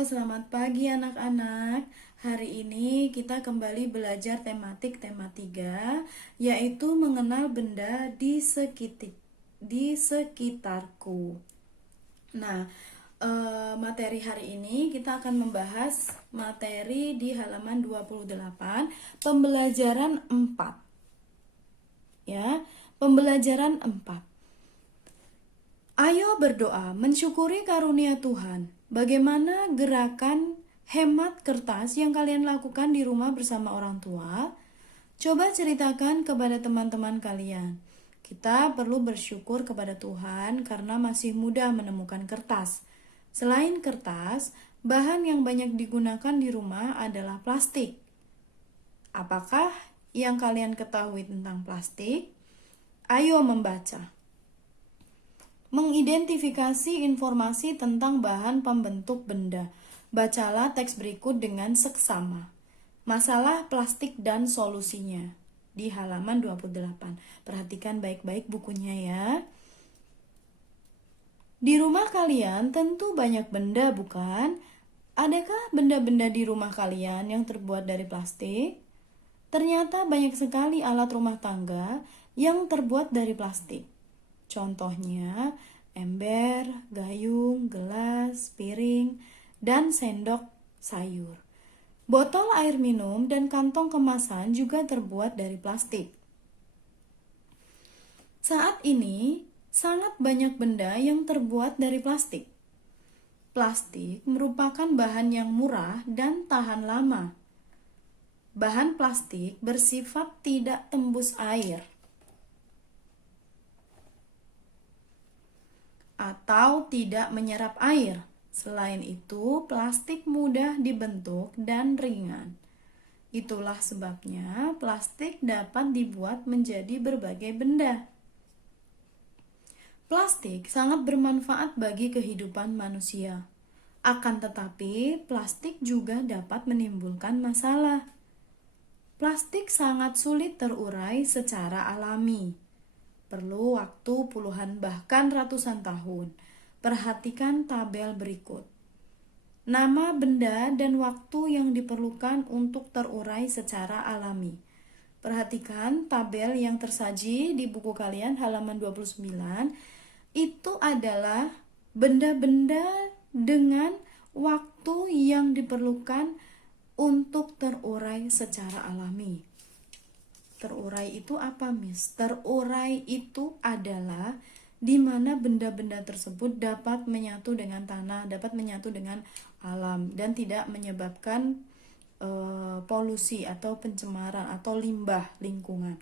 Selamat pagi anak-anak. Hari ini kita kembali belajar tematik tema 3, yaitu mengenal benda di sekitarku. Nah, materi hari ini kita akan membahas materi di halaman 28, pembelajaran 4. Ya, pembelajaran 4. Ayo berdoa, mensyukuri karunia Tuhan. Bagaimana gerakan hemat kertas yang kalian lakukan di rumah bersama orang tua? Coba ceritakan kepada teman-teman kalian. Kita perlu bersyukur kepada Tuhan karena masih mudah menemukan kertas. Selain kertas, bahan yang banyak digunakan di rumah adalah plastik. Apakah yang kalian ketahui tentang plastik? Ayo membaca. Mengidentifikasi informasi tentang bahan pembentuk benda. Bacalah teks berikut dengan seksama. Masalah plastik dan solusinya di halaman 28. Perhatikan baik-baik bukunya ya. Di rumah kalian tentu banyak benda, bukan? Adakah benda-benda di rumah kalian yang terbuat dari plastik? Ternyata banyak sekali alat rumah tangga yang terbuat dari plastik. Contohnya, ember, gayung, gelas, piring, dan sendok sayur. Botol air minum dan kantong kemasan juga terbuat dari plastik. Saat ini, sangat banyak benda yang terbuat dari plastik. Plastik merupakan bahan yang murah dan tahan lama. Bahan plastik bersifat tidak tembus air atau tidak menyerap air. Selain itu, plastik mudah dibentuk dan ringan. Itulah sebabnya plastik dapat dibuat menjadi berbagai benda. Plastik sangat bermanfaat bagi kehidupan manusia. Akan tetapi, plastik juga dapat menimbulkan masalah. Plastik sangat sulit terurai secara alami. Perlu waktu puluhan bahkan ratusan tahun. Perhatikan tabel berikut. Nama benda dan waktu yang diperlukan untuk terurai secara alami. Perhatikan tabel yang tersaji di buku kalian halaman 29. Itu adalah benda-benda dengan waktu yang diperlukan untuk terurai secara alami. Terurai itu apa, Miss? Terurai itu adalah di mana benda-benda tersebut dapat menyatu dengan tanah, dapat menyatu dengan alam, dan tidak menyebabkan polusi atau pencemaran atau limbah lingkungan.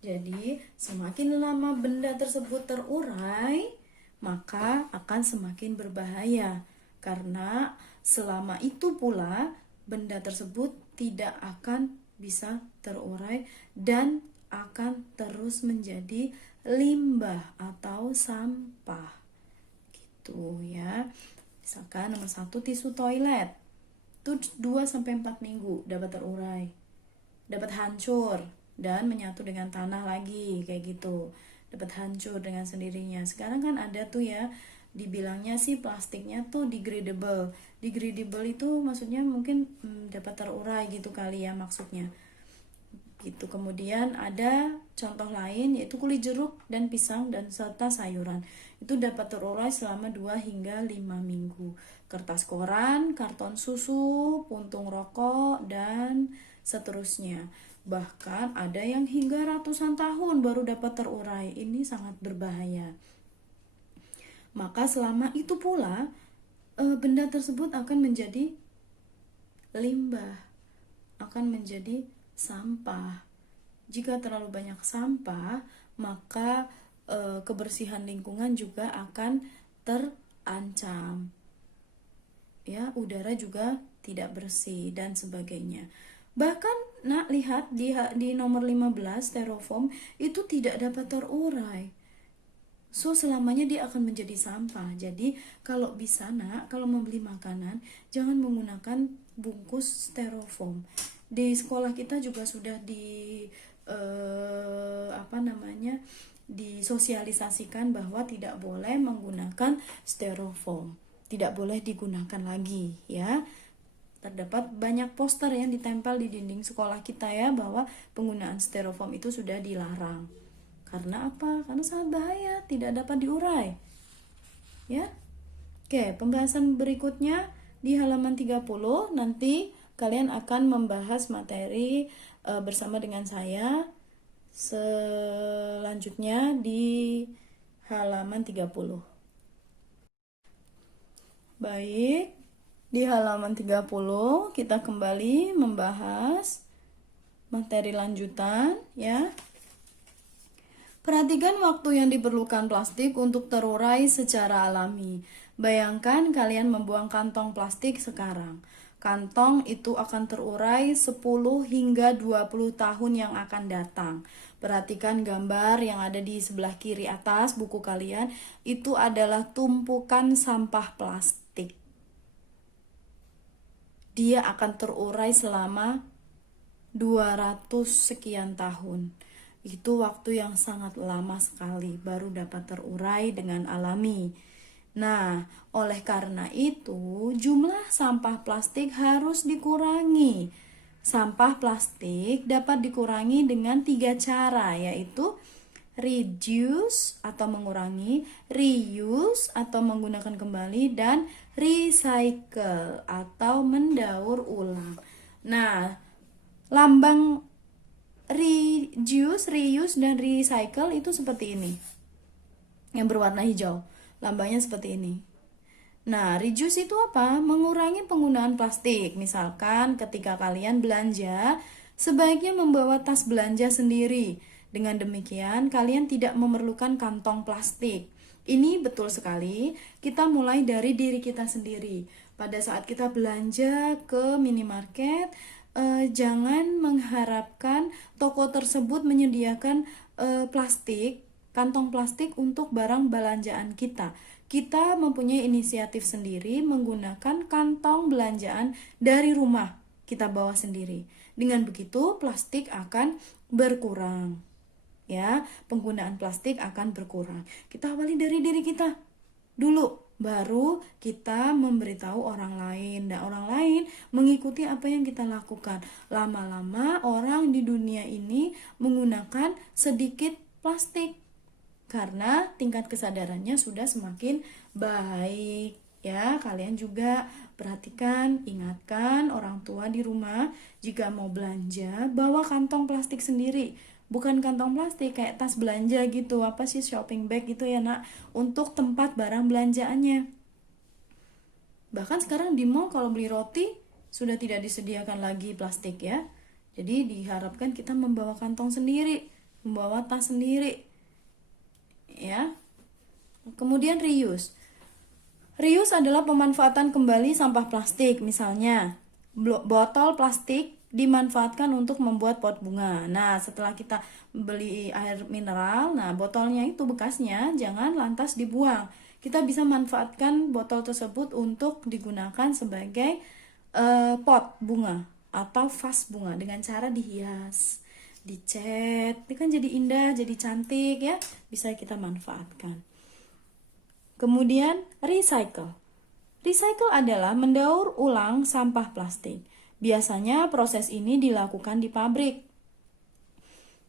Jadi, semakin lama benda tersebut terurai, maka akan semakin berbahaya. Karena selama itu pula, benda tersebut tidak akan bisa terurai dan akan terus menjadi limbah atau sampah gitu ya. Misalkan nomor 1, tisu toilet itu 2-4 minggu dapat terurai, dapat hancur dan menyatu dengan tanah lagi kayak gitu, dapat hancur dengan sendirinya. Sekarang kan ada tuh ya, dibilangnya sih plastiknya tuh degradable. Degradable itu maksudnya mungkin dapat terurai gitu kali ya maksudnya. Gitu. Kemudian ada contoh lain yaitu kulit jeruk dan pisang dan serta sayuran. Itu dapat terurai selama 2 hingga 5 minggu. Kertas koran, karton susu, puntung rokok dan seterusnya. Bahkan ada yang hingga ratusan tahun baru dapat terurai. Ini sangat berbahaya. Maka selama itu pula benda tersebut akan menjadi limbah, akan menjadi sampah. Jika terlalu banyak sampah, maka kebersihan lingkungan juga akan terancam. Ya, udara juga tidak bersih dan sebagainya. Bahkan lihat di nomor 15 styrofoam itu tidak dapat terurai. So selamanya dia akan menjadi sampah. Jadi kalau bisa kalau membeli makanan jangan menggunakan bungkus styrofoam. Di sekolah kita juga sudah disosialisasikan bahwa tidak boleh menggunakan styrofoam. tidak boleh digunakan lagi ya. Terdapat banyak poster yang ditempel di dinding sekolah kita ya, bahwa penggunaan styrofoam itu sudah dilarang. Karena apa? Karena sangat bahaya, tidak dapat diurai. Ya. Oke, pembahasan berikutnya di halaman 30 nanti kalian akan membahas materi bersama dengan saya selanjutnya di halaman 30. Baik, di halaman 30 kita kembali membahas materi lanjutan ya. Perhatikan waktu yang diperlukan plastik untuk terurai secara alami. Bayangkan kalian membuang kantong plastik sekarang. Kantong itu akan terurai 10 hingga 20 tahun yang akan datang. Perhatikan gambar yang ada di sebelah kiri atas buku kalian. Itu adalah tumpukan sampah plastik. Dia akan terurai selama 200 sekian tahun. Itu waktu yang sangat lama sekali baru dapat terurai dengan alami. Nah, oleh karena itu jumlah sampah plastik harus dikurangi. Sampah plastik dapat dikurangi dengan 3 cara, yaitu reduce atau mengurangi, reuse atau menggunakan kembali, dan recycle atau mendaur ulang. Nah, lambang reduce, reuse, dan recycle itu seperti ini, yang berwarna hijau. Lambangnya seperti ini. Nah, reduce itu apa? Mengurangi penggunaan plastik. Misalkan ketika kalian belanja, sebaiknya membawa tas belanja sendiri. Dengan demikian, kalian tidak memerlukan kantong plastik. Ini betul sekali, kita mulai dari diri kita sendiri. Pada saat kita belanja ke minimarket, jangan mengharapkan toko tersebut menyediakan plastik, kantong plastik untuk barang belanjaan kita. Kita mempunyai inisiatif sendiri menggunakan kantong belanjaan dari rumah, kita bawa sendiri. Dengan begitu plastik akan berkurang. Ya, penggunaan plastik akan berkurang. Kita awali dari diri kita dulu, baru kita memberitahu orang lain, dan orang lain mengikuti apa yang kita lakukan. Lama-lama orang di dunia ini menggunakan sedikit plastik karena tingkat kesadarannya sudah semakin baik ya. Kalian juga perhatikan, ingatkan orang tua di rumah, jika mau belanja bawa kantong plastik sendiri. Bukan kantong plastik kayak tas belanja gitu, apa sih, shopping bag gitu ya nak, untuk tempat barang belanjaannya. Bahkan sekarang di mall kalau beli roti sudah tidak disediakan lagi plastik ya. Jadi diharapkan kita membawa kantong sendiri, membawa tas sendiri ya. Kemudian reuse. Reuse adalah pemanfaatan kembali sampah plastik. Misalnya botol plastik dimanfaatkan untuk membuat pot bunga. Nah, setelah kita beli air mineral, nah botolnya itu bekasnya jangan lantas dibuang. Kita bisa manfaatkan botol tersebut untuk digunakan sebagai pot bunga atau vas bunga dengan cara dihias, dicat. Ini kan jadi indah, jadi cantik ya. Bisa kita manfaatkan. Kemudian recycle. Recycle adalah mendaur ulang sampah plastik. Biasanya proses ini dilakukan di pabrik.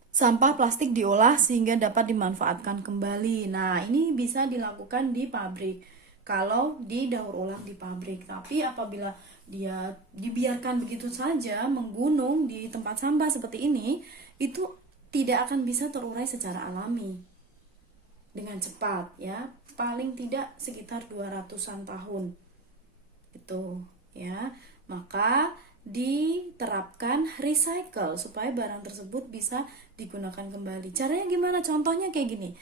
Sampah plastik diolah sehingga dapat dimanfaatkan kembali. Nah, ini bisa dilakukan di pabrik kalau didaur ulang di pabrik. Tapi apabila dia dibiarkan begitu saja menggunung di tempat sampah seperti ini, itu tidak akan bisa terurai secara alami dengan cepat ya. Paling tidak sekitar 200-an tahun. Itu ya. Maka diterapkan recycle supaya barang tersebut bisa digunakan kembali. Caranya gimana? Contohnya kayak gini.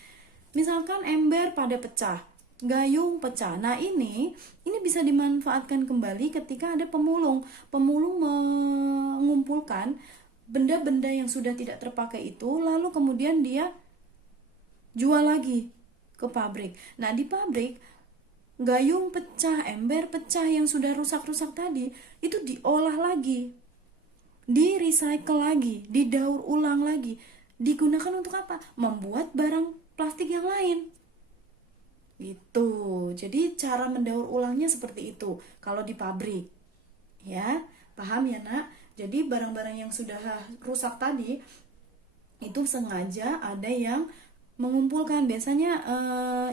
Misalkan ember pada pecah, gayung pecah. Nah, ini bisa dimanfaatkan kembali ketika ada pemulung. Pemulung mengumpulkan benda-benda yang sudah tidak terpakai itu, lalu kemudian dia jual lagi ke pabrik. Nah, di pabrik gayung pecah, ember pecah yang sudah rusak-rusak tadi itu diolah lagi, di recycle lagi, didaur ulang lagi, digunakan untuk apa? Membuat barang plastik yang lain. Gitu. Jadi cara mendaur ulangnya seperti itu kalau di pabrik. Ya, paham ya, Nak? Jadi barang-barang yang sudah rusak tadi itu sengaja ada yang mengumpulkan. Biasanya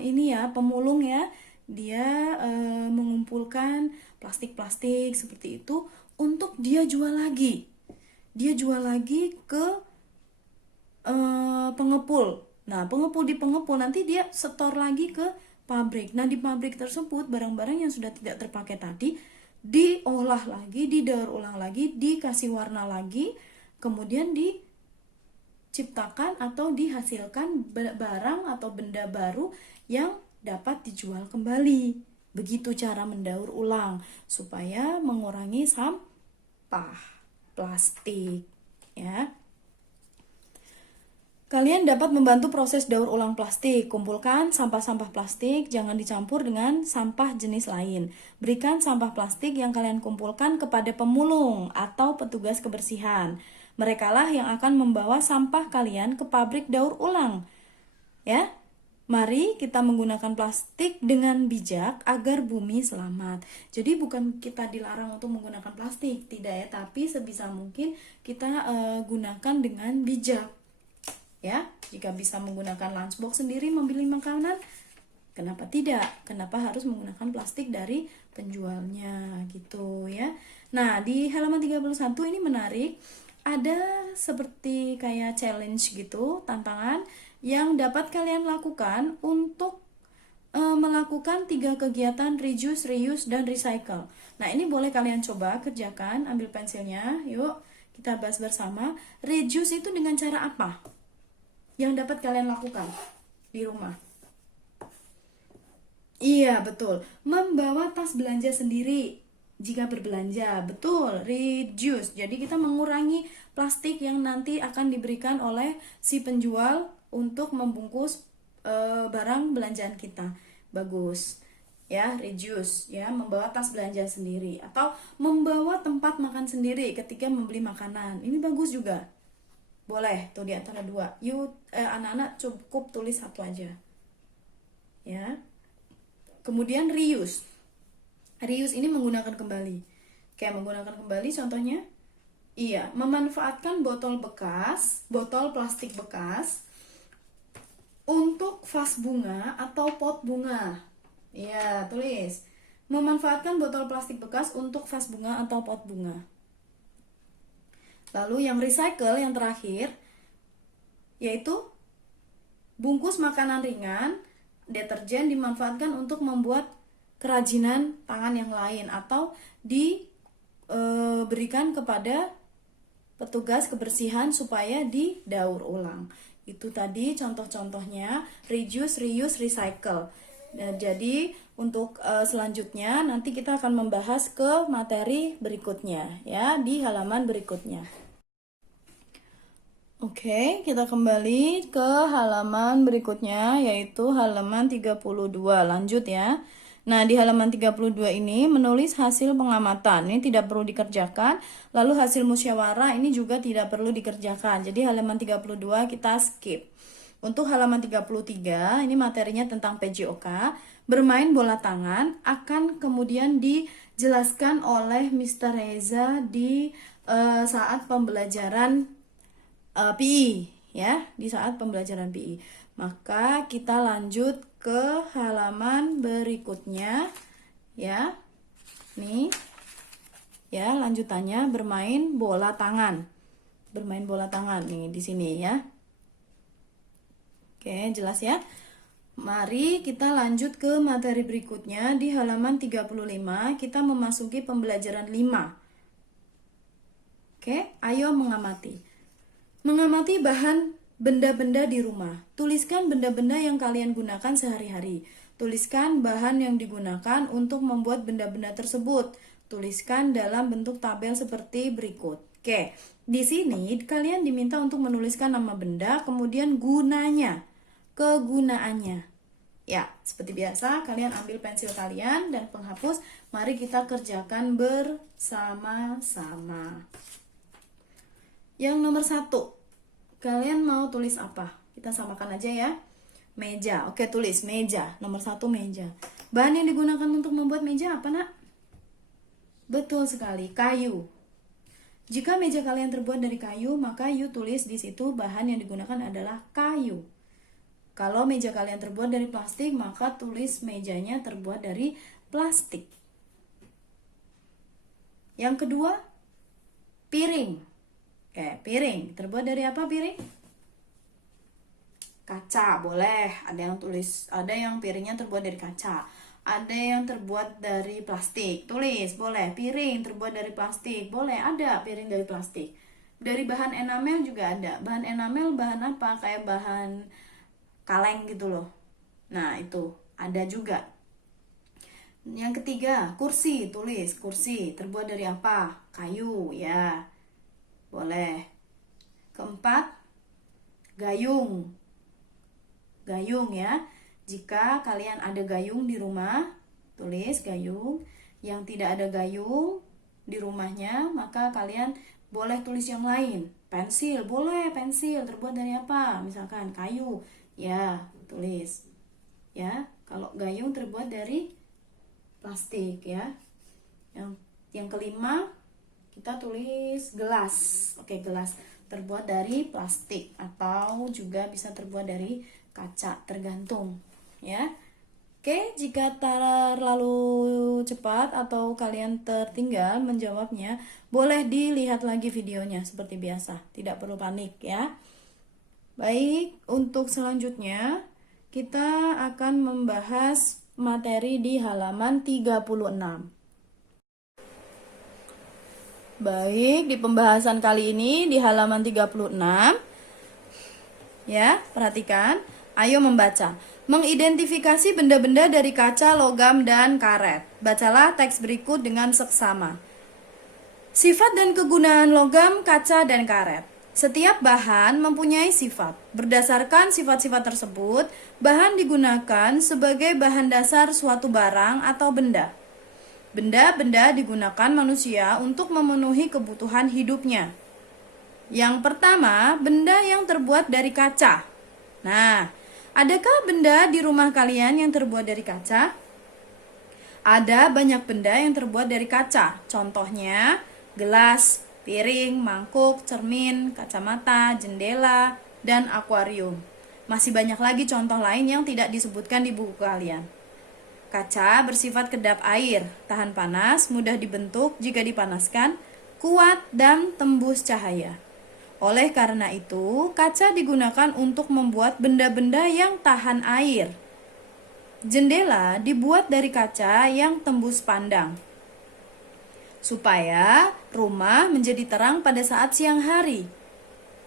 ini ya, pemulung ya, dia mengumpulkan plastik-plastik seperti itu untuk dia jual lagi. Dia jual lagi ke pengepul. Nah, pengepul di pengepul nanti dia setor lagi ke pabrik. Nah, di pabrik tersebut barang-barang yang sudah tidak terpakai tadi diolah lagi, didaur ulang lagi, dikasih warna lagi, kemudian diciptakan atau dihasilkan barang atau benda baru yang dapat dijual kembali. Begitu cara mendaur ulang supaya mengurangi sampah plastik, ya. Kalian dapat membantu proses daur ulang plastik. Kumpulkan sampah-sampah plastik, jangan dicampur dengan sampah jenis lain. Berikan sampah plastik yang kalian kumpulkan kepada pemulung atau petugas kebersihan. Merekalah yang akan membawa sampah kalian ke pabrik daur ulang. Ya, mari kita menggunakan plastik dengan bijak agar bumi selamat. Jadi bukan kita dilarang untuk menggunakan plastik, tidak ya, tapi sebisa mungkin kita gunakan dengan bijak. Ya, jika bisa menggunakan lunchbox sendiri membeli makanan, kenapa tidak? Kenapa harus menggunakan plastik dari penjualnya gitu ya. Nah, di halaman 31 ini menarik. Ada seperti kayak challenge gitu, tantangan yang dapat kalian lakukan untuk melakukan 3 kegiatan reduce, reuse, dan recycle. Nah, ini boleh kalian coba kerjakan, ambil pensilnya, yuk kita bahas bersama. Reduce itu dengan cara apa yang dapat kalian lakukan di rumah? Iya, betul. Membawa tas belanja sendiri jika berbelanja. Betul, reduce. Jadi kita mengurangi plastik yang nanti akan diberikan oleh si penjual untuk membungkus barang belanjaan kita. Bagus. Ya, reduce ya, membawa tas belanja sendiri atau membawa tempat makan sendiri ketika membeli makanan. Ini bagus juga. Boleh tuh di antara dua. Anak-anak cukup tulis satu aja. Ya. Kemudian reuse. Reuse ini menggunakan kembali. Kayak menggunakan kembali contohnya, iya, memanfaatkan botol bekas, botol plastik bekas untuk vas bunga atau pot bunga. Iya, tulis. Memanfaatkan botol plastik bekas untuk vas bunga atau pot bunga. Lalu yang recycle yang terakhir yaitu bungkus makanan ringan, deterjen dimanfaatkan untuk membuat kerajinan tangan yang lain atau diberikan kepada petugas kebersihan supaya didaur ulang. Itu tadi contoh-contohnya reduce, reuse, recycle. Nah, jadi untuk selanjutnya nanti kita akan membahas ke materi berikutnya ya di halaman berikutnya. Oke, kita kembali ke halaman berikutnya yaitu halaman 32. Lanjut ya. Nah, di halaman 32 ini menulis hasil pengamatan. Ini tidak perlu dikerjakan. Lalu hasil musyawarah ini juga tidak perlu dikerjakan. Jadi halaman 32 kita skip. Untuk halaman 33, ini materinya tentang PJOK. Bermain bola tangan akan kemudian dijelaskan oleh Mr. Reza di saat pembelajaran PI ya, di saat pembelajaran PI. Maka kita lanjut ke halaman berikutnya ya. Nih. Ya, lanjutannya bermain bola tangan. Bermain bola tangan nih di sini ya. Oke, jelas ya. Mari kita lanjut ke materi berikutnya di halaman 35, kita memasuki pembelajaran 5. Oke, ayo mengamati. Mengamati bahan benda-benda di rumah. Tuliskan benda-benda yang kalian gunakan sehari-hari. Tuliskan bahan yang digunakan untuk membuat benda-benda tersebut. Tuliskan dalam bentuk tabel seperti berikut. Oke, di sini kalian diminta untuk menuliskan nama benda, kemudian gunanya, kegunaannya. Ya, seperti biasa kalian ambil pensil kalian dan penghapus. Mari kita kerjakan bersama-sama. Yang nomor 1, kalian mau tulis apa? Kita samakan aja ya. Meja. Oke, tulis meja. Nomor 1 meja. Bahan yang digunakan untuk membuat meja apa, Nak? Betul sekali, kayu. Jika meja kalian terbuat dari kayu, maka you tulis di situ bahan yang digunakan adalah kayu. Kalau meja kalian terbuat dari plastik, maka tulis mejanya terbuat dari plastik. Yang kedua, piring. Oke, piring. Terbuat dari apa piring? Kaca, boleh. Ada yang tulis, ada yang piringnya terbuat dari kaca. Ada yang terbuat dari plastik. Tulis, boleh. Piring terbuat dari plastik. Boleh, ada piring dari plastik. Dari bahan enamel juga ada. Bahan enamel bahan apa? Kayak bahan kaleng gitu loh. Nah, itu ada juga. Yang ketiga, kursi. Tulis, kursi terbuat dari apa? Kayu, ya. Boleh. Keempat, gayung. Gayung ya. Jika kalian ada gayung di rumah, tulis gayung. Yang tidak ada gayung di rumahnya, maka kalian boleh tulis yang lain. Pensil, boleh pensil terbuat dari apa? Misalkan kayu. Ya, tulis. Ya, kalau gayung terbuat dari plastik ya. Yang kelima, kita tulis gelas. Oke, gelas terbuat dari plastik atau juga bisa terbuat dari kaca, tergantung ya. Oke, jika terlalu cepat atau kalian tertinggal menjawabnya, boleh dilihat lagi videonya seperti biasa. Tidak perlu panik ya. Baik, untuk selanjutnya kita akan membahas materi di halaman 36. Baik, di pembahasan kali ini di halaman 36. Ya, perhatikan. Ayo membaca. Mengidentifikasi benda-benda dari kaca, logam, dan karet. Bacalah teks berikut dengan seksama. Sifat dan kegunaan logam, kaca, dan karet. Setiap bahan mempunyai sifat. Berdasarkan sifat-sifat tersebut, bahan digunakan sebagai bahan dasar suatu barang atau benda. Benda-benda digunakan manusia untuk memenuhi kebutuhan hidupnya. Yang pertama, benda yang terbuat dari kaca. Nah, adakah benda di rumah kalian yang terbuat dari kaca? Ada banyak benda yang terbuat dari kaca. Contohnya, gelas, piring, mangkuk, cermin, kacamata, jendela, dan akuarium. Masih banyak lagi contoh lain yang tidak disebutkan di buku kalian. Kaca bersifat kedap air, tahan panas, mudah dibentuk jika dipanaskan, kuat, dan tembus cahaya. Oleh karena itu, kaca digunakan untuk membuat benda-benda yang tahan air. Jendela dibuat dari kaca yang tembus pandang, supaya rumah menjadi terang pada saat siang hari.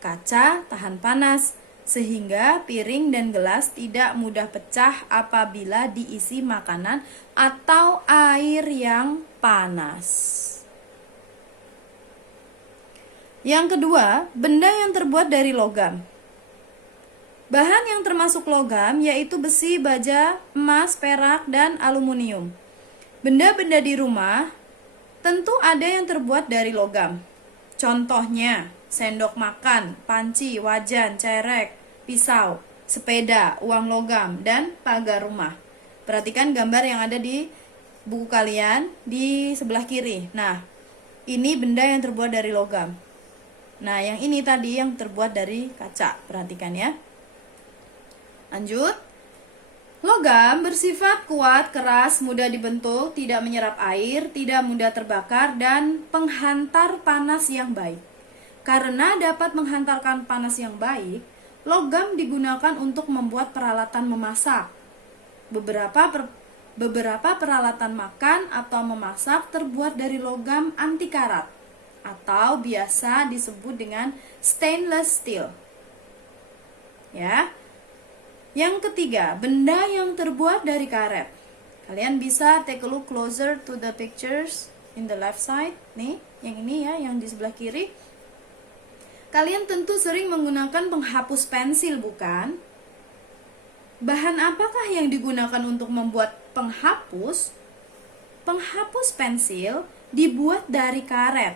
Kaca tahan panas, sehingga piring dan gelas tidak mudah pecah apabila diisi makanan atau air yang panas. Yang kedua, benda yang terbuat dari logam. Bahan yang termasuk logam yaitu besi, baja, emas, perak, dan aluminium. Benda-benda di rumah tentu ada yang terbuat dari logam. Contohnya, sendok makan, panci, wajan, cerek, pisau, sepeda, uang logam, dan pagar rumah. Perhatikan gambar yang ada di buku kalian di sebelah kiri. Nah, ini benda yang terbuat dari logam. Nah, yang ini tadi yang terbuat dari kaca. Perhatikan ya. Lanjut. Logam bersifat kuat, keras, mudah dibentuk, tidak menyerap air, tidak mudah terbakar, dan penghantar panas yang baik. Karena dapat menghantarkan panas yang baik, logam digunakan untuk membuat peralatan memasak. Beberapa peralatan makan atau memasak terbuat dari logam anti karat, atau biasa disebut dengan stainless steel. Ya. Yang ketiga, benda yang terbuat dari karet. Kalian bisa take a look closer to the pictures in the left side. Nih, yang ini ya, yang di sebelah kiri. Kalian tentu sering menggunakan penghapus pensil, bukan? Bahan apakah yang digunakan untuk membuat penghapus? Penghapus pensil dibuat dari karet.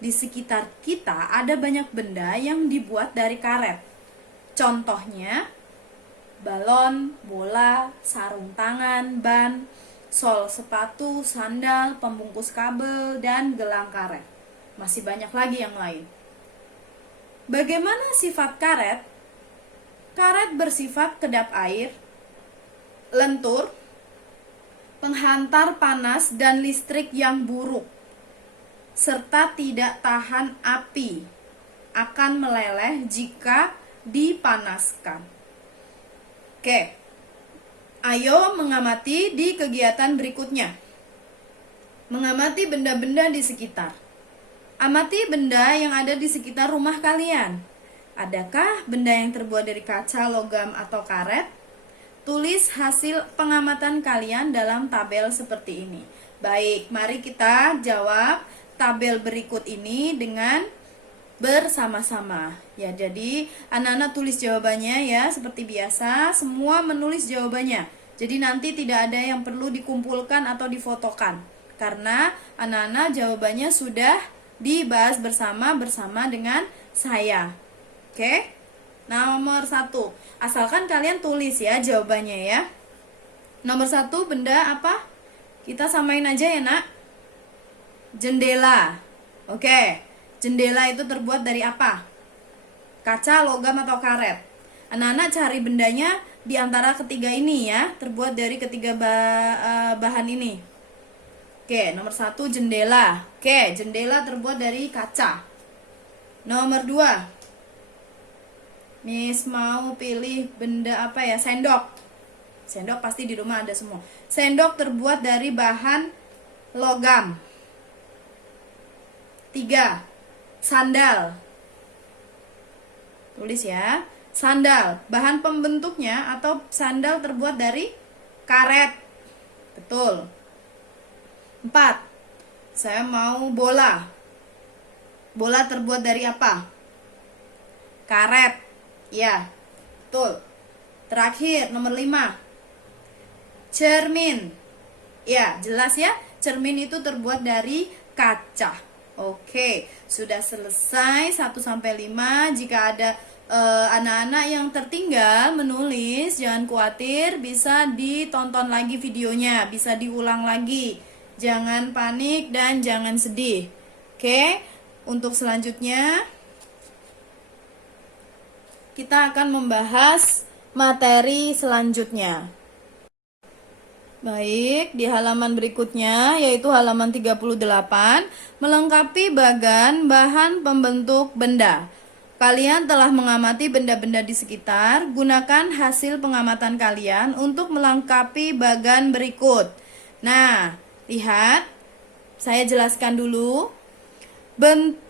Di sekitar kita ada banyak benda yang dibuat dari karet. Contohnya, balon, bola, sarung tangan, ban, sol sepatu, sandal, pembungkus kabel, dan gelang karet. Masih banyak lagi yang lain. Bagaimana sifat karet? Karet bersifat kedap air, lentur, penghantar panas dan listrik yang buruk, serta tidak tahan api, akan meleleh jika dipanaskan. Oke, ayo mengamati di kegiatan berikutnya. Mengamati benda-benda di sekitar. Amati benda yang ada di sekitar rumah kalian. Adakah benda yang terbuat dari kaca, logam, atau karet? Tulis hasil pengamatan kalian dalam tabel seperti ini. Baik, mari kita jawab tabel berikut ini dengan bersama-sama. Ya, jadi anak-anak tulis jawabannya ya, seperti biasa, semua menulis jawabannya. Jadi nanti tidak ada yang perlu dikumpulkan atau difotokan, karena anak-anak jawabannya sudah dibahas bersama dengan saya. Oke? Nomor 1. Asalkan kalian tulis ya jawabannya ya. Nomor 1, benda apa? Kita samain aja ya, Nak. Jendela. Oke. Jendela itu terbuat dari apa? Kaca, logam, atau karet? Anak-anak cari bendanya di antara ketiga ini ya, terbuat dari ketiga bahan ini. Oke, nomor 1 jendela. Oke, jendela terbuat dari kaca. Nomor 2, Miss mau pilih benda apa ya? Sendok. Sendok pasti di rumah ada semua. Sendok terbuat dari bahan logam. 3, sandal. Tulis ya. Sandal, bahan pembentuknya atau sandal terbuat dari karet. Betul. 4, saya mau bola. Bola terbuat dari apa? Karet. Ya, betul. Terakhir, nomor 5, cermin. Ya, jelas ya, cermin itu terbuat dari kaca. Oke, sudah selesai 1-5. Jika ada anak-anak yang tertinggal menulis, jangan khawatir, bisa ditonton lagi videonya, bisa diulang lagi. Jangan panik dan jangan sedih. Oke, untuk selanjutnya kita akan membahas materi selanjutnya. Baik, di halaman berikutnya yaitu halaman 38, melengkapi bahan pembentuk benda. Kalian telah mengamati benda-benda di sekitar. Gunakan hasil pengamatan kalian untuk melengkapi bagan berikut. Nah, lihat, saya jelaskan dulu.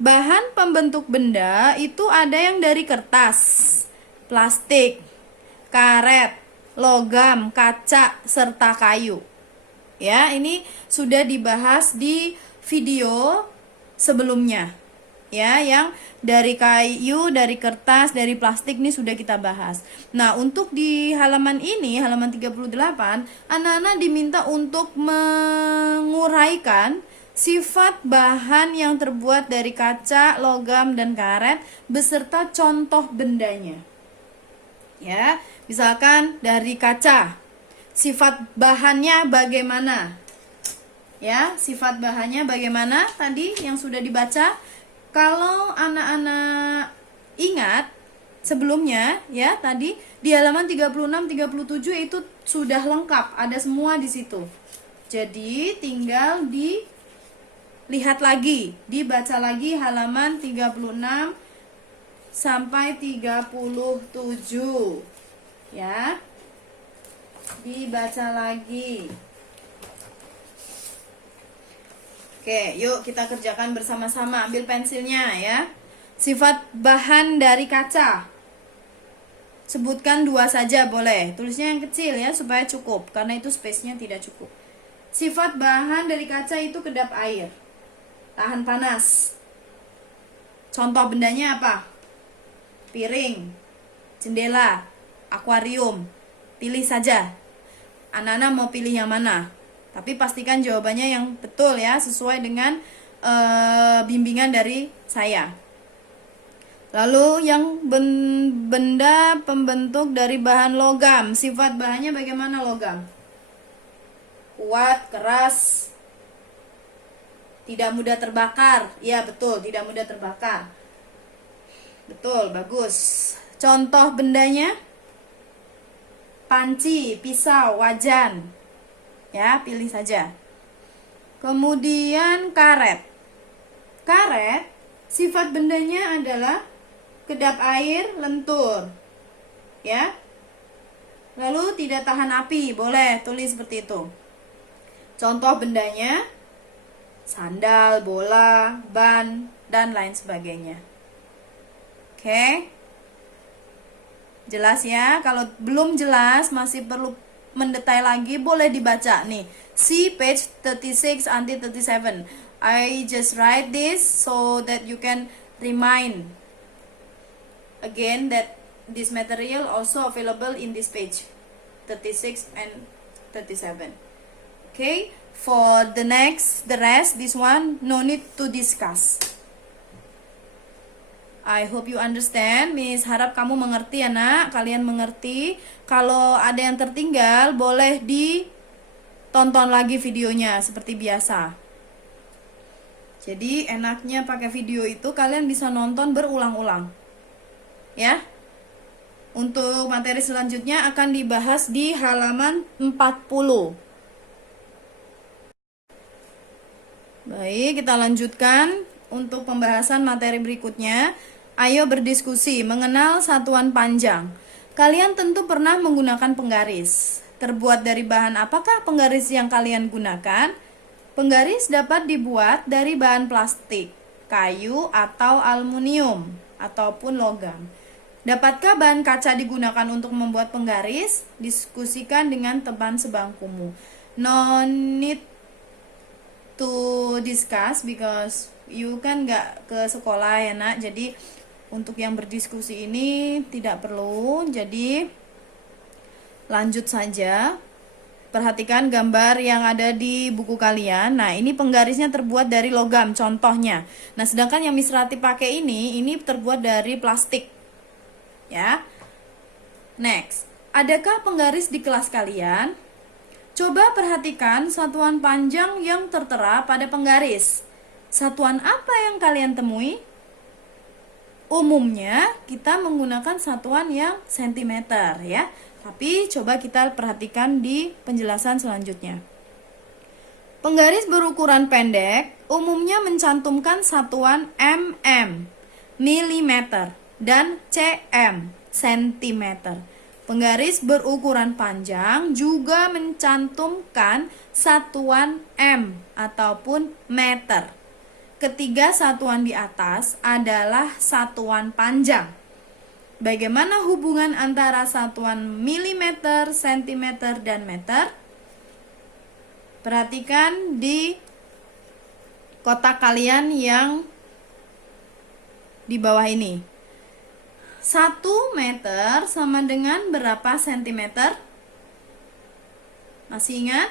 Bahan pembentuk benda itu ada yang dari kertas, plastik, karet, logam, kaca, serta kayu. Ya, ini sudah dibahas di video sebelumnya. Ya, yang dari kayu, dari kertas, dari plastik ini sudah kita bahas. Nah, untuk di halaman ini, halaman 38, anak-anak diminta untuk menguraikan sifat bahan yang terbuat dari kaca, logam, dan karet beserta contoh bendanya. Ya, misalkan dari kaca, sifat bahannya bagaimana? Ya, sifat bahannya bagaimana tadi yang sudah dibaca? Kalau anak-anak ingat sebelumnya ya, tadi di halaman 36 37 itu sudah lengkap, ada semua di situ. Jadi tinggal lihat lagi, dibaca lagi halaman 36 sampai 37. Ya. Dibaca lagi. Oke, yuk kita kerjakan bersama-sama. Ambil pensilnya ya. Sifat bahan dari kaca. Sebutkan 2 saja boleh. Tulisnya yang kecil ya supaya cukup, karena itu space-nya tidak cukup. Sifat bahan dari kaca itu kedap air, tahan panas. Contoh bendanya apa? Piring, jendela, akuarium. Pilih saja. Anak-anak mau pilih yang mana? Tapi pastikan jawabannya yang betul ya, sesuai dengan bimbingan dari saya. Lalu yang benda pembentuk dari bahan logam. Sifat bahannya bagaimana logam? Kuat, keras, tidak mudah terbakar. Ya betul, tidak mudah terbakar. Betul, bagus. Contoh bendanya: panci, pisau, wajan. Ya, pilih saja. Kemudian karet. Karet, sifat bendanya adalah kedap air, lentur. Ya. Lalu tidak tahan api, boleh tulis seperti itu. Contoh bendanya: sandal, bola, ban, dan lain sebagainya. Oke. Jelas ya? Kalau belum jelas, masih perlu mendetail lagi, boleh dibaca nih. See page 36 until 37. I just write this so that you can remind again that this material also available in this page 36 and 37. Okay, for the rest, this one no need to discuss. I hope you understand. Miss harap kamu mengerti ya nak, kalian mengerti. Kalau ada yang tertinggal, boleh ditonton lagi videonya seperti biasa. Jadi enaknya pakai video itu kalian bisa nonton berulang-ulang. Ya. Untuk materi selanjutnya akan dibahas di halaman 40. Baik, kita lanjutkan untuk pembahasan materi berikutnya. Ayo berdiskusi mengenal satuan panjang. Kalian tentu pernah menggunakan penggaris. Terbuat dari bahan apakah penggaris yang kalian gunakan? Penggaris dapat dibuat dari bahan plastik, kayu, atau aluminium, ataupun logam. Dapatkah bahan kaca digunakan untuk membuat penggaris? Diskusikan dengan teman sebangkumu. No need to discuss because you kan nggak ke sekolah ya nak. Jadi untuk yang berdiskusi ini tidak perlu. Jadi lanjut saja. Perhatikan gambar yang ada di buku kalian. Nah, ini penggarisnya terbuat dari logam contohnya. Nah, sedangkan yang Miss Rati pakai ini terbuat dari plastik. Ya. Next, adakah penggaris di kelas kalian? Coba perhatikan satuan panjang yang tertera pada penggaris. Satuan apa yang kalian temui? Umumnya kita menggunakan satuan yang sentimeter ya. Tapi coba kita perhatikan di penjelasan selanjutnya. Penggaris berukuran pendek umumnya mencantumkan satuan mm, milimeter, dan cm, sentimeter. Penggaris berukuran panjang juga mencantumkan satuan m ataupun meter. Ketiga satuan di atas adalah satuan panjang. Bagaimana hubungan antara satuan milimeter, sentimeter, dan meter? Perhatikan di kotak kalian yang di bawah ini. 1 meter sama dengan berapa sentimeter? Masih ingat?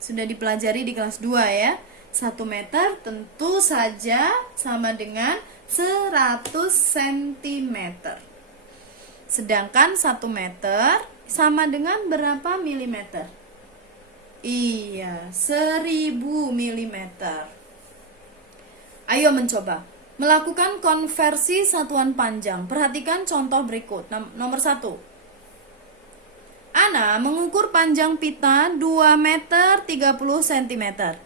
Sudah dipelajari di kelas 2 ya. 1 meter tentu saja sama dengan 100 sentimeter. Sedangkan 1 meter sama dengan berapa milimeter? Iya, 1000 milimeter. Ayo mencoba melakukan konversi satuan panjang. Perhatikan contoh berikut. Nomor 1. Ana mengukur panjang pita 2 meter 30 cm.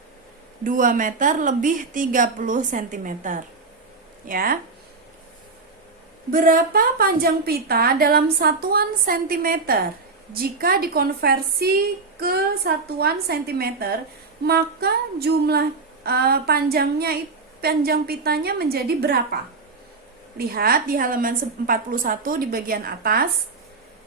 2 meter lebih 30 cm. Ya. Berapa panjang pita dalam satuan sentimeter? Jika dikonversi ke satuan sentimeter, maka jumlah panjang pitanya menjadi berapa? Lihat di halaman 41 di bagian atas.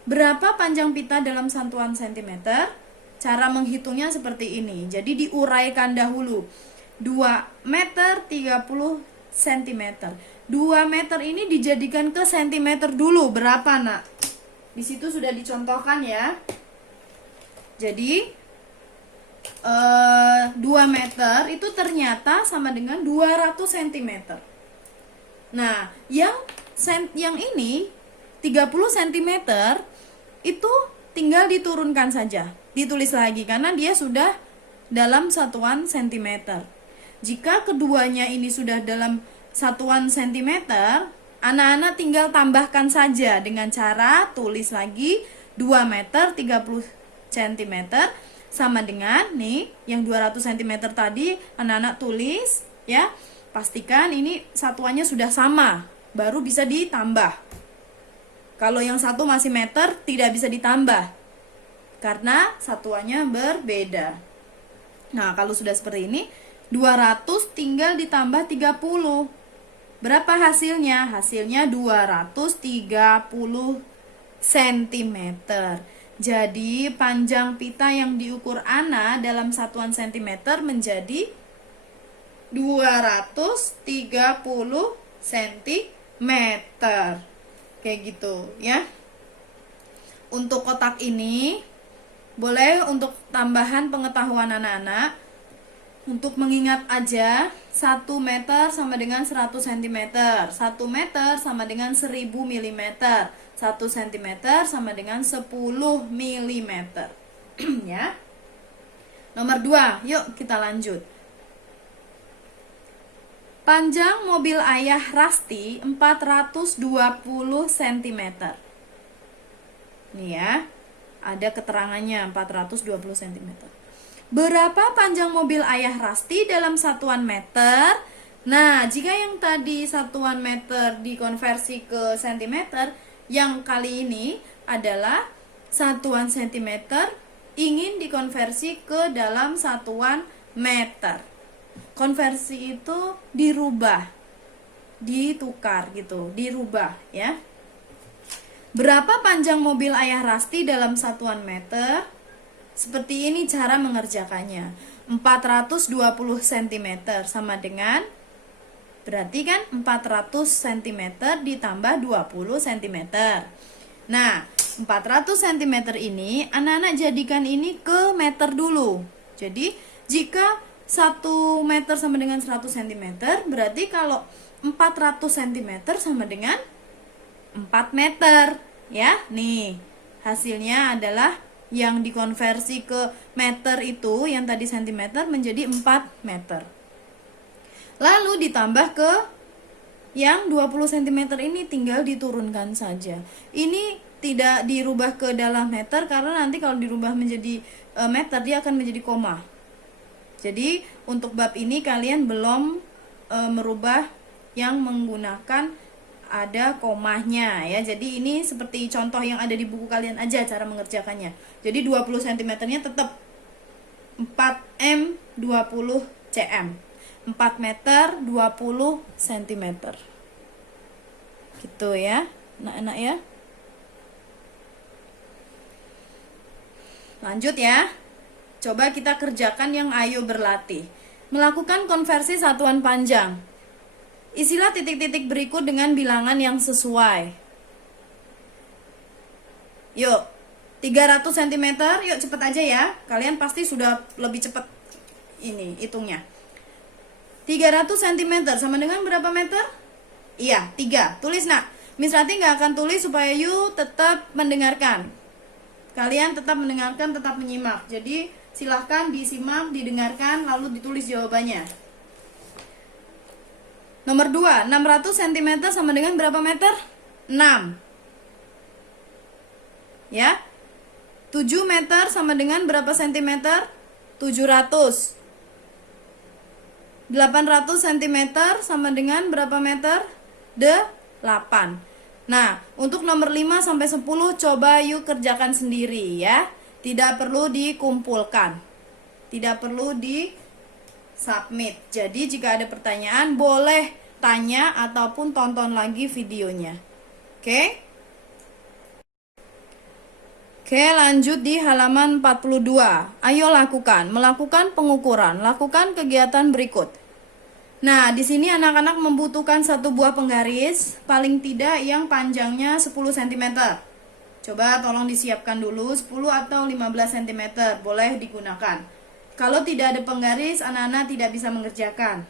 Berapa panjang pita dalam satuan sentimeter? Cara menghitungnya seperti ini. Jadi diuraikan dahulu. 2 meter 30 cm. 2 meter ini dijadikan ke sentimeter dulu. Berapa nak? Di situ sudah dicontohkan ya. Jadi 2 meter itu ternyata sama dengan 200 cm. Nah, yang yang ini 30 cm itu tinggal diturunkan saja, ditulis lagi karena dia sudah dalam satuan cm. Jika keduanya ini sudah dalam satuan cm, anak-anak tinggal tambahkan saja dengan cara tulis lagi 2 meter 30 cm sama dengan nih yang 200 cm tadi, anak-anak tulis ya. Pastikan ini satuannya sudah sama, baru bisa ditambah. Kalau yang satu masih meter, tidak bisa ditambah karena satuannya berbeda. Nah, kalau sudah seperti ini, 200 tinggal ditambah 30. Berapa hasilnya? Hasilnya 230 cm. Jadi, panjang pita yang diukur Ana dalam satuan cm menjadi 230 cm. Kayak gitu ya. Untuk kotak ini boleh untuk tambahan pengetahuan anak-anak, untuk mengingat aja 1 meter sama dengan 100 cm, 1 meter sama dengan 1000 mm, 1 cm sama dengan 10 mm. Ya. Nomor 2, yuk kita lanjut. Panjang mobil ayah Rasti 420 cm. Nih ya, ada keterangannya 420 cm. Berapa panjang mobil ayah Rasti dalam satuan meter? Nah, jika yang tadi satuan meter dikonversi ke cm, yang kali ini adalah satuan cm ingin dikonversi ke dalam satuan meter. Konversi itu dirubah, ditukar gitu, dirubah ya. Berapa panjang mobil ayah Rasti dalam satuan meter? Seperti ini cara mengerjakannya. 420 cm sama dengan, berarti kan 400 cm ditambah 20 cm. Nah, 400 cm ini anak-anak jadikan ini ke meter dulu. Jadi, jika 1 meter sama dengan 100 cm, berarti kalau 400 cm sama dengan 4 meter. Ya, nih, hasilnya adalah yang dikonversi ke meter itu, yang tadi cm menjadi 4 meter. Lalu ditambah ke yang 20 cm ini tinggal diturunkan saja. Ini tidak dirubah ke dalam meter karena nanti kalau dirubah menjadi meter dia akan menjadi koma. Jadi untuk bab ini kalian belum merubah yang menggunakan ada komanya ya. Jadi ini seperti contoh yang ada di buku kalian aja cara mengerjakannya. Jadi 20 cm-nya tetap 4M 20 cm. 4 meter 20 cm. Gitu ya, anak-anak ya. Lanjut ya. Coba kita kerjakan yang ayo berlatih. Melakukan konversi satuan panjang. Isilah titik-titik berikut dengan bilangan yang sesuai. Yuk, 300 cm, yuk cepet aja ya. Kalian pasti sudah lebih cepet ini hitungnya. 300 cm sama dengan berapa meter? Iya, 3. Tulis nak. Miss Rati gak akan tulis supaya you tetap mendengarkan. Kalian tetap mendengarkan, tetap menyimak. Jadi silahkan disimak, didengarkan, lalu ditulis jawabannya. Nomor 2, 600 cm sama dengan berapa meter? 6. Ya. 7 meter sama dengan berapa cm? 700. 800 cm sama dengan berapa meter? 8. Nah, untuk nomor 5 sampai 10 coba yuk kerjakan sendiri ya. Tidak perlu dikumpulkan. Tidak perlu di submit. Jadi jika ada pertanyaan boleh tanya ataupun tonton lagi videonya. Oke? Oke, lanjut di halaman 42. Ayo lakukan, melakukan pengukuran, lakukan kegiatan berikut. Nah, di sini anak-anak membutuhkan satu buah penggaris, paling tidak yang panjangnya 10 cm. Coba tolong disiapkan dulu 10 atau 15 cm, boleh digunakan. Kalau tidak ada penggaris, anak-anak tidak bisa mengerjakan.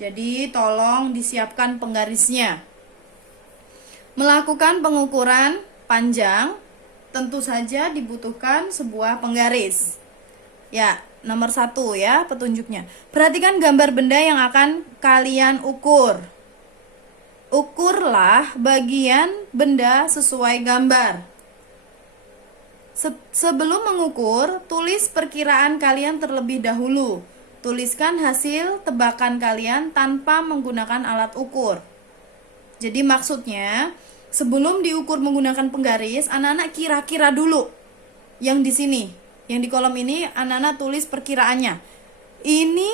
Jadi, tolong disiapkan penggarisnya. Melakukan pengukuran panjang tentu saja dibutuhkan sebuah penggaris. Ya, nomor 1 ya petunjuknya. Perhatikan gambar benda yang akan kalian ukur. Ukurlah bagian benda sesuai gambar. Sebelum mengukur, tulis perkiraan kalian terlebih dahulu. Tuliskan hasil tebakan kalian tanpa menggunakan alat ukur. Jadi maksudnya, sebelum diukur menggunakan penggaris, anak-anak kira-kira dulu. Yang di sini, yang di kolom ini anak-anak tulis perkiraannya. Ini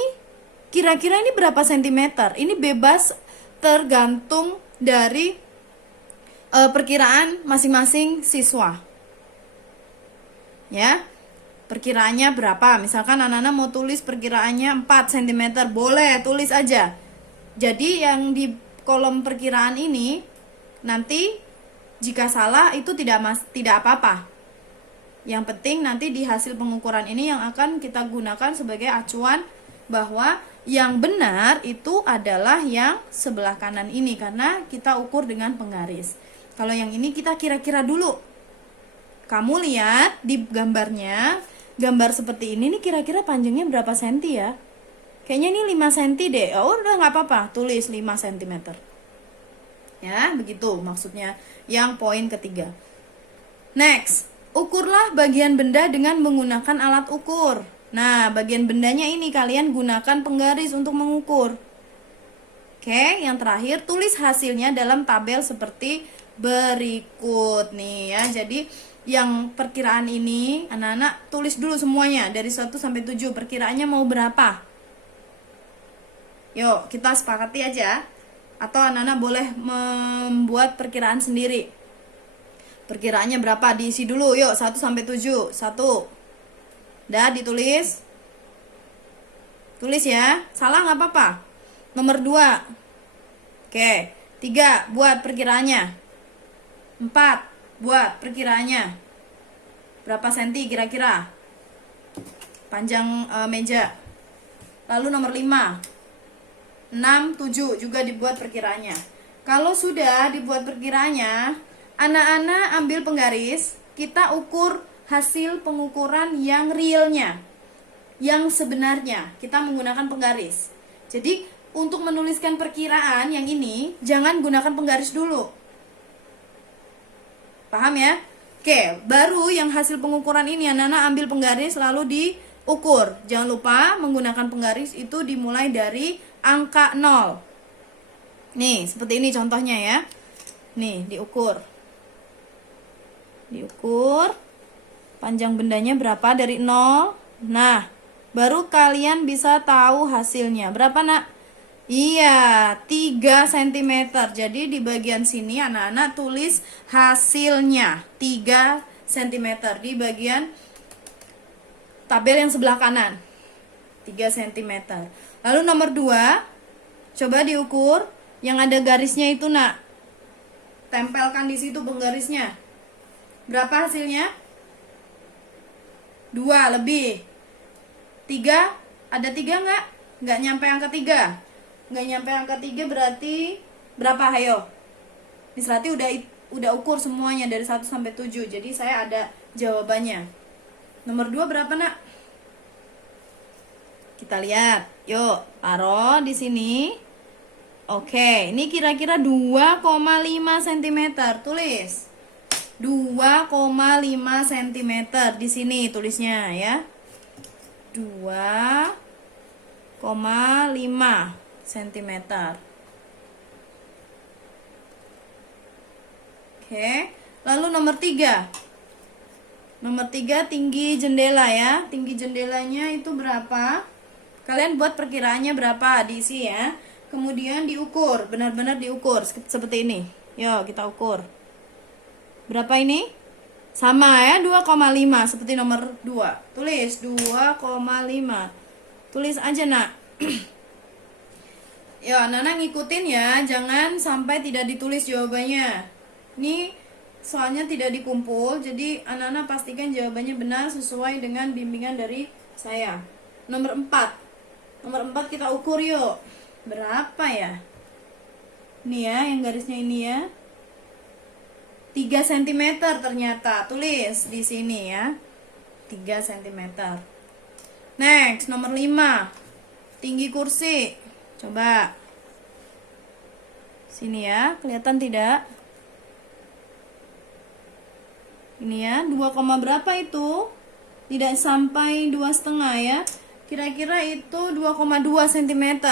kira-kira ini berapa sentimeter? Ini bebas tergantung dari perkiraan masing-masing siswa. Ya. Perkiraannya berapa? Misalkan anak-anak mau tulis perkiraannya 4 cm, boleh tulis aja. Jadi yang di kolom perkiraan ini nanti jika salah itu tidak apa-apa. Yang penting nanti di hasil pengukuran ini yang akan kita gunakan sebagai acuan bahwa yang benar itu adalah yang sebelah kanan ini karena kita ukur dengan penggaris. Kalau yang ini kita kira-kira dulu. Kamu lihat di gambarnya, gambar seperti ini nih kira-kira panjangnya berapa senti ya? Kayaknya ini 5 cm deh. Oh, udah nggak apa-apa, tulis 5 cm. Ya, begitu maksudnya yang poin ketiga. Next, ukurlah bagian benda dengan menggunakan alat ukur. Nah, bagian bendanya ini kalian gunakan penggaris untuk mengukur. Oke, yang terakhir tulis hasilnya dalam tabel seperti berikut nih ya. Jadi yang perkiraan ini anak-anak tulis dulu semuanya dari 1 sampai 7 perkiraannya mau berapa. Yuk, kita sepakati aja. Atau anak-anak boleh membuat perkiraan sendiri. Perkiraannya berapa? Diisi dulu. Yuk, 1 sampai 7. 1. Udah ditulis. Tulis ya. Salah nggak apa-apa. Nomor 2. Oke. 3. Buat perkiraannya. 4. Buat perkiraannya. Berapa senti kira-kira? Panjang meja. Lalu nomor 5. 6, 7 juga dibuat perkiraannya. Kalau sudah dibuat perkiraannya, anak-anak ambil penggaris, kita ukur hasil pengukuran yang realnya, yang sebenarnya. Kita menggunakan penggaris. Jadi untuk menuliskan perkiraan yang ini, jangan gunakan penggaris dulu. Paham ya? Oke, baru yang hasil pengukuran ini anak-anak ambil penggaris lalu diukur. Jangan lupa menggunakan penggaris itu dimulai dari angka 0. Nih, seperti ini contohnya ya. Nih, diukur. Diukur. Panjang bendanya berapa dari 0. Nah, baru kalian bisa tahu hasilnya. Berapa, Nak? Iya, 3 cm. Jadi di bagian sini anak-anak tulis hasilnya 3 cm di bagian tabel yang sebelah kanan. 3 cm. Lalu nomor 2, coba diukur yang ada garisnya itu, Nak. Tempelkan di situ penggarisnya. Berapa hasilnya? 2 lebih. 3, ada 3 nggak? Nggak nyampe angka 3. Nggak nyampe angka 3 berarti berapa? Ayo. Miss Rati udah ukur semuanya dari 1 sampai 7. Jadi saya ada jawabannya. Nomor 2 berapa, Nak? Kita lihat. Yuk, taruh di sini. Oke, ini kira-kira 2,5 cm. Tulis. 2,5 cm di sini tulisnya ya. 2,5 cm. Oke, lalu nomor 3. Nomor 3 tinggi jendela ya. Tinggi jendelanya itu berapa? Kalian buat perkiraannya berapa, diisi ya. Kemudian diukur, benar-benar diukur seperti ini. Yuk, kita ukur. Berapa ini? Sama ya, 2,5 seperti nomor 2. Tulis 2,5. Tulis aja, Nak. Ya, Nana ngikutin ya, jangan sampai tidak ditulis jawabannya. Ini soalnya tidak dikumpul, jadi anak-anak pastikan jawabannya benar sesuai dengan bimbingan dari saya. Nomor 4. Nomor 4 kita ukur yuk. Berapa ya? Ini ya, yang garisnya ini ya. 3 cm ternyata. Tulis di sini ya. 3 cm. Next, nomor 5. Tinggi kursi. Coba. Sini ya, kelihatan tidak? Ini ya, 2, berapa itu? Tidak sampai 2,5 ya. Kira-kira itu 2,2 cm.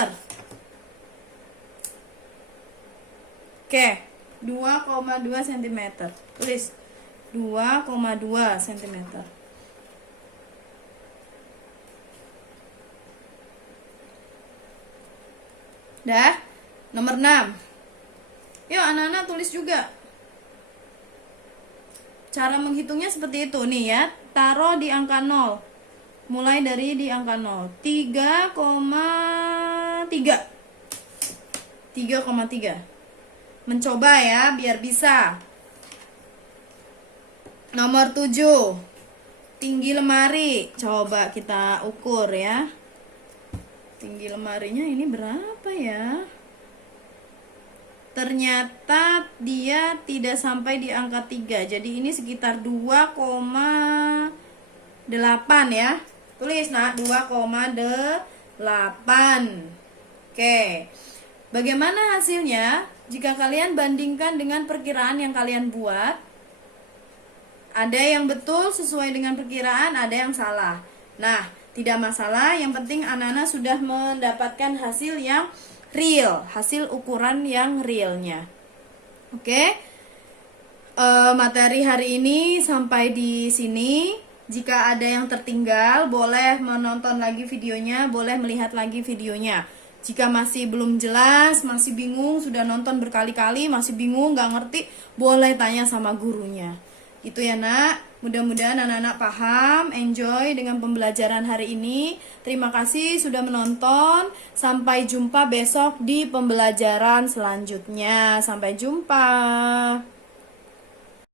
Oke, 2,2 cm. Tulis 2,2 cm. Dah, nomor 6. Yuk anak-anak tulis juga. Cara menghitungnya seperti itu nih ya. Taruh di angka 0. Mulai dari di angka 0. 3,3. 3,3. Mencoba ya biar bisa. Nomor 7. Tinggi lemari. Coba kita ukur ya. Tinggi lemarinya ini berapa ya? Ternyata dia tidak sampai di angka 3. Jadi ini sekitar 2,8 ya. Tulis nak, 2,8. Oke. Bagaimana hasilnya jika kalian bandingkan dengan perkiraan yang kalian buat? Ada yang betul sesuai dengan perkiraan, ada yang salah. Nah, tidak masalah, yang penting anak-anak sudah mendapatkan hasil yang real, hasil ukuran yang realnya. Oke, materi hari ini sampai di sini. Jika ada yang tertinggal, boleh menonton lagi videonya, boleh melihat lagi videonya. Jika masih belum jelas, masih bingung, sudah nonton berkali-kali, masih bingung, gak ngerti, boleh tanya sama gurunya. Gitu ya nak. Mudah-mudahan anak-anak paham, enjoy dengan pembelajaran hari ini. Terima kasih sudah menonton. Sampai jumpa besok di pembelajaran selanjutnya. Sampai jumpa.